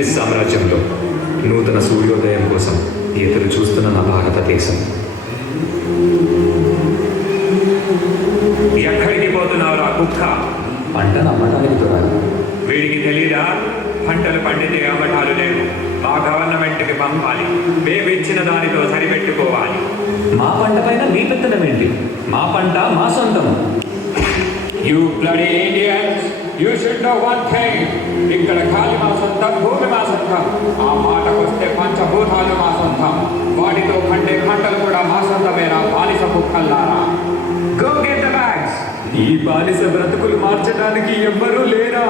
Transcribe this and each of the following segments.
British సామ్రాజ్యంలో నూతన సూర్యోదయం కోసం ఎదురు చూస్తున్న నా భారతదేశం. ఎక్కడికి పోతున్నావురా కుక్క? పంట నమ్మటానికి దొరాలి. వీడికి తెలీదా? పంటలు పండితే అమ్మటాలు లేవు. మా గవర్నమెంట్కి పంపాలి. మేమిచ్చిన దానితో సరిపెట్టుకోవాలి. మా పంట పైన మీ పెత్తనం ఏంటి? మా పంట మా సొంతం. You bloody Indians! You should know one thing. ఇక్కడ గాలి మా సొంతం, భూమి మా సొంతం. ఆ మాటకొస్తే పంచభూతాలు మా సొంతం. వాటితో పండే పంటలు కూడా మా సొంతమేనా బానిస కుక్కల్లారా? Go get the bags! ఈ బానిస బ్రతుకులు మార్చడానికి ఎవ్వరూ లేరా?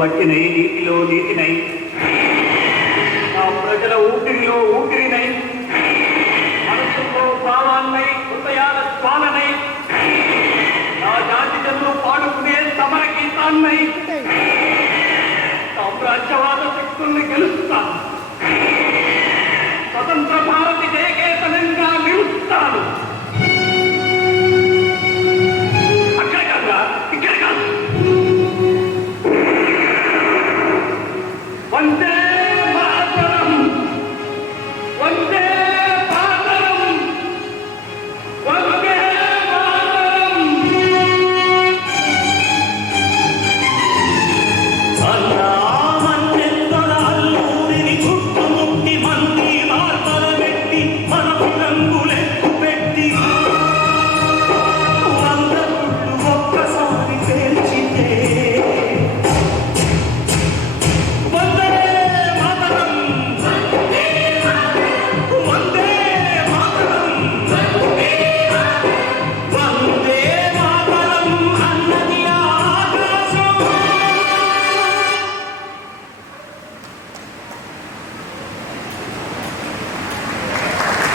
మట్టినై నీటిలో నీటినై ఆ ప్రజల ఊపిరిలో ఊపిరినై మనసులో భావాన్నై హృదయాల జ్వాలనై నా జాతి జనులు పాడుకునే సమర గీతాన్నై సామ్రాజ్యవాద శక్తుల్ని గెలుస్తాను. స్వతంత్ర భారతి జయకేతనంగా నిలుస్తాను.